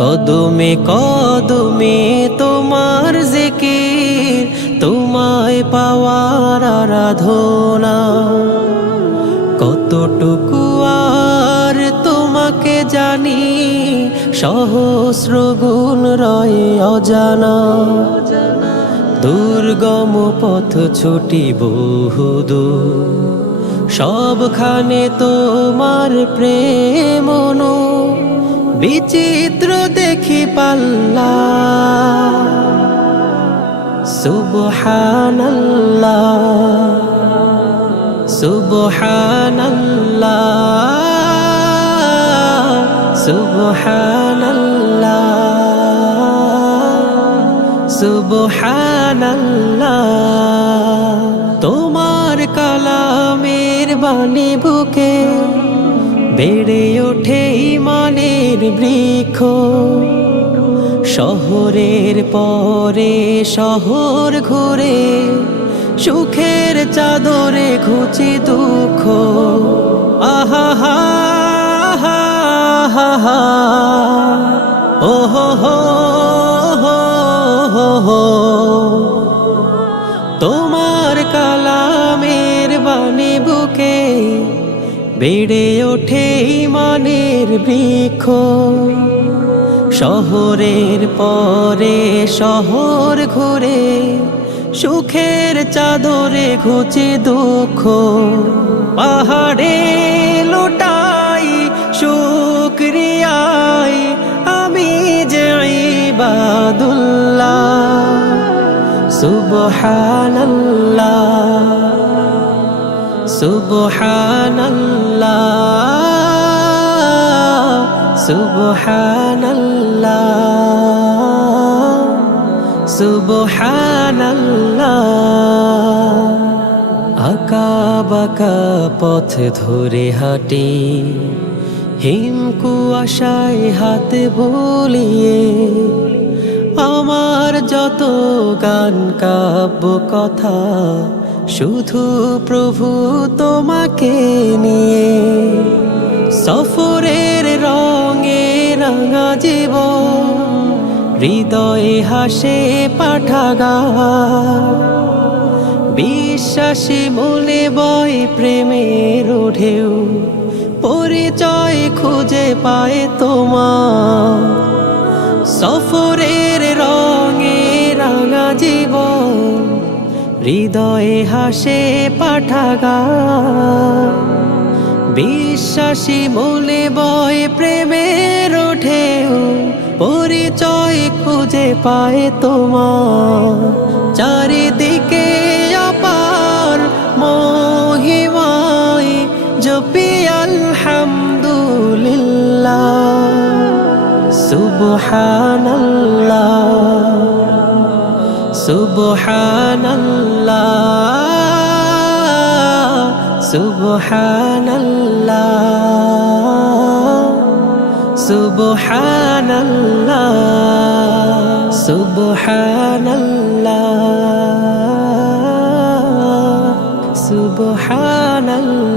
কদমে কদমে তোমার জিকির, তোমায় পাওয়ার আরাধনা। কতটুকু আর তোমাকে জানি, সহস্র গুণ রয়ে অজানা। দুর্গম পথ ছুটি বহুদূর, সবখানে তোমার প্রেম বিচিত্র দেখি পাল্লা। সুবহানাল্লাহ সুবহানাল্লাহ সুবহানাল্লাহ সুবহানাল্লাহ। তোমার কালামের বাণী বুকে বেড়ে ওঠে ঈমানের বৃক্ষ। শহরের পরে শহর ঘুরে, সুখের চাদরে ঘুচি দুঃখ। আহা হা হা হা হা, ও হো হো হো হো হো। তোমার কালামের বাণী বুকে বেড়ে ওঠে ঈমানের বৃক্ষ। শহরের পরে শহর ঘুরে, সুখের চাদরে ঘুচে দুঃখ। পাহাড়ে লুটাই শুকরিয়ায় আমি যে ইবাদুল্লাহ। সুবহানাল্লাহ সুবহানাল্লাহ সুবহানাল্লাহ সুবহানাল্লাহ। আঁকা বাঁকা পথ ধরে হাঁটি, হিম কুয়াশায় হাত বুলিয়ে। আমার যত গান কাব্য কথা, শুধু প্রভু তোমাকে নিয়ে। সফরের রঙে রাঙা জীবন, হৃদয়ে হাসে পাঠাগার। বিশ্বাসী মনে বয় প্রেমের ঢেউ, পরিচয় খুঁজে পায় তোমার। সফরের রঙে রাঙা জীবন, হৃদয়ে হাসে পাঠাগার। বিশ্বাসী মনে বয় প্রেমের ঢেউ, পরিচয় খুঁজে পায় তোমার। চারিদিকে অপার মহিমায় জপি আলহামদুলিল্লাহ। সুবহানাল্লাহ সুবহানাল্লাহ সুবহানাল্লাহ সুবহানাল্লাহ সুবহানাল্লাহ সুবহানাল্লাহ।